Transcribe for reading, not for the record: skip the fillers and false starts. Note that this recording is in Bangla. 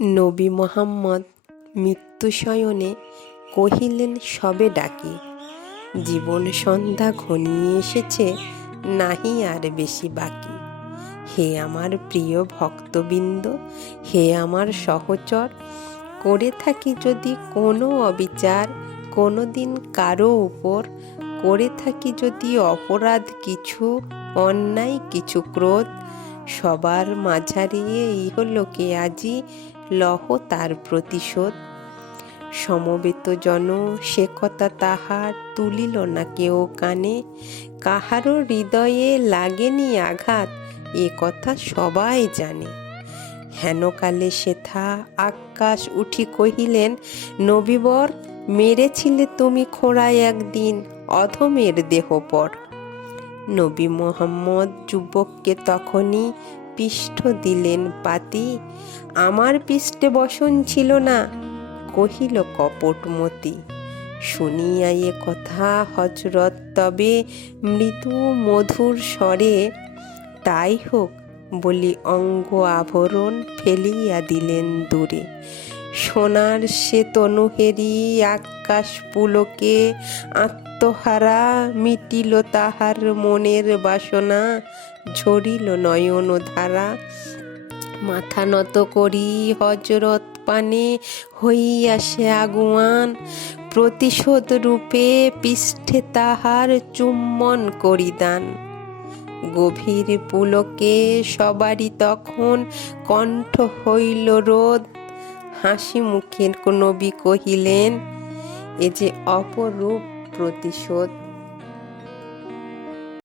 নবী মোহাম্মদ মৃত্যুশয়নে কহিলেন, সবে ডাকি, জীবন সন্ধ্যা ঘনিয়ে এসেছে, নাহি আর বেশি বাকি। হে আমার প্রিয় ভক্তবৃন্দ, হে আমার সহচর, করে থাকি যদি কোনো অবিচার, কোনো দিন কারো উপর, করে থাকি যদি অপরাধ কিছু, অন্যায় কিছু ক্রোধ, সবার মাঝারিয়ে ইহলোকে আজি লহ তার প্রতিশোধ। সমবেত জন সে কথা তাহার তুলিল না কেউ কানে, কাহারও হৃদয়ে লাগেনি আঘাত, এ কথা সবাই জানে। হেনকালে সেথা আকাশ উঠি কহিলেন, নবীবর, মেরেছিলে তুমি খোড়ায় একদিন অধমের দেহপর। নবী মোহাম্মদ যুবককে তখনই পৃষ্ঠ দিলেন পাতি, আমার পৃষ্ঠে বসন ছিল না, কহিল কপটমতি। শুনিয়া এ কথা হযরত তবে মৃদু মধুর স্বরে, তাই হোক বলি অঙ্গ আভরণ ফেলিয়া দিলেন দূরে। সোনার সে তনুহেরি আকাশ পুলকে আত্মহারা, মিটিল তাহার মনের বাসনা, ঝরিল নয়ন ধারা। মাথা নত করি হযরত পানে হইয়া সে আগুয়ান, প্রতিশোধ রূপে পৃষ্ঠে তাহার চুম্বন করি দান। গভীর পুলকে সবারই তখন কণ্ঠ হইল রোধ, হাসি মুখে নবী কহিলেন, এ যে অপরূপ প্রতিশোধ।